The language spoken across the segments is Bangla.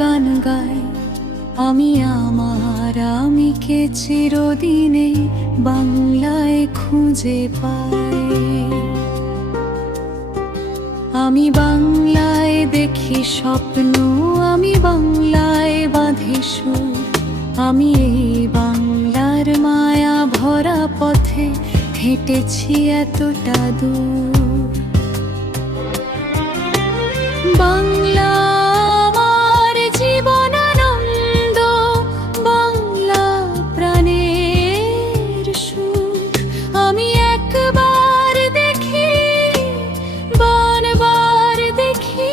গান গাই, আমি আমার আমিকে চিরদিনে বাংলায় খুঁজে পাই। আমি বাংলায় দেখি স্বপ্ন, আমি বাংলায় বাঁধি সুর, আমি এই বাংলার মায়া ভরা পথে হেঁটেছি এতটা দূর। বাংলা আমার জীবনানন্দ, বাংলা প্রাণের সুখ। আমি একবার দেখি, বারবার দেখি,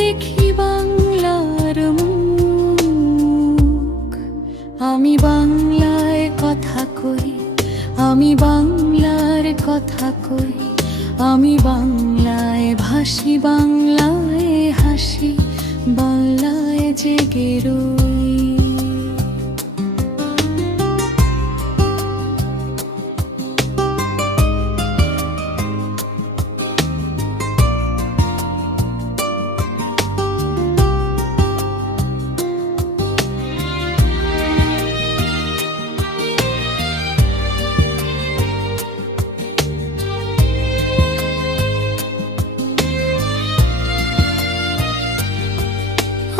দেখি বাংলার মুখ। আমি বাংলায় কথা কই, আমি বাংলার কথা কই, আমি বাংলায় ভাসি, বাংলায় হাসি, বাংলায় জেগে রই।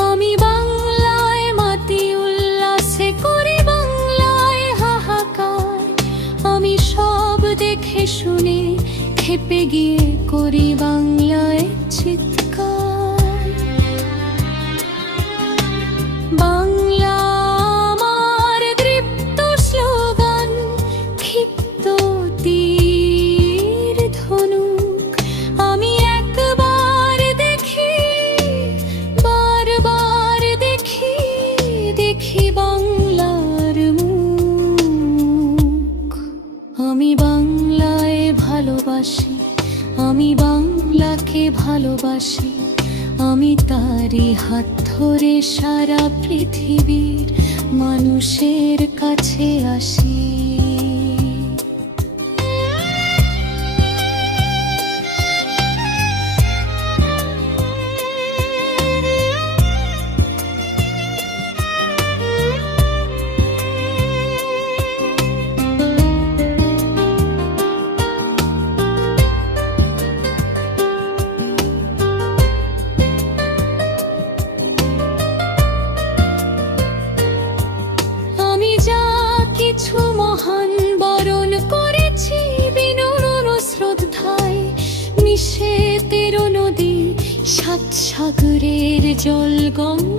আমি বাংলায় মাতি উল্লাসে করি, বাংলায় হাহাকার। আমি সব দেখে শুনে খেপে গিয়ে করি বাংলায় চিৎকার। বাংলা আমার দৃপ্ত স্লোগান, ক্ষিপ্ত তীর ধনুক। আমি একবার দেখি, বারবার দেখি, দেখি বাংলার মুখ। আমি বাংলায় ভালোবাসি, আমি বাংলাকে ভালোবাসি, আমি তারই হাত ধরে সারা পৃথিবীর মানুষের কাছে আসি। কিছু মহান বরণ করেছি বিনম্র শ্রদ্ধায়, মিশে 13 নদী 7 সাগরের জল গঙ্গা।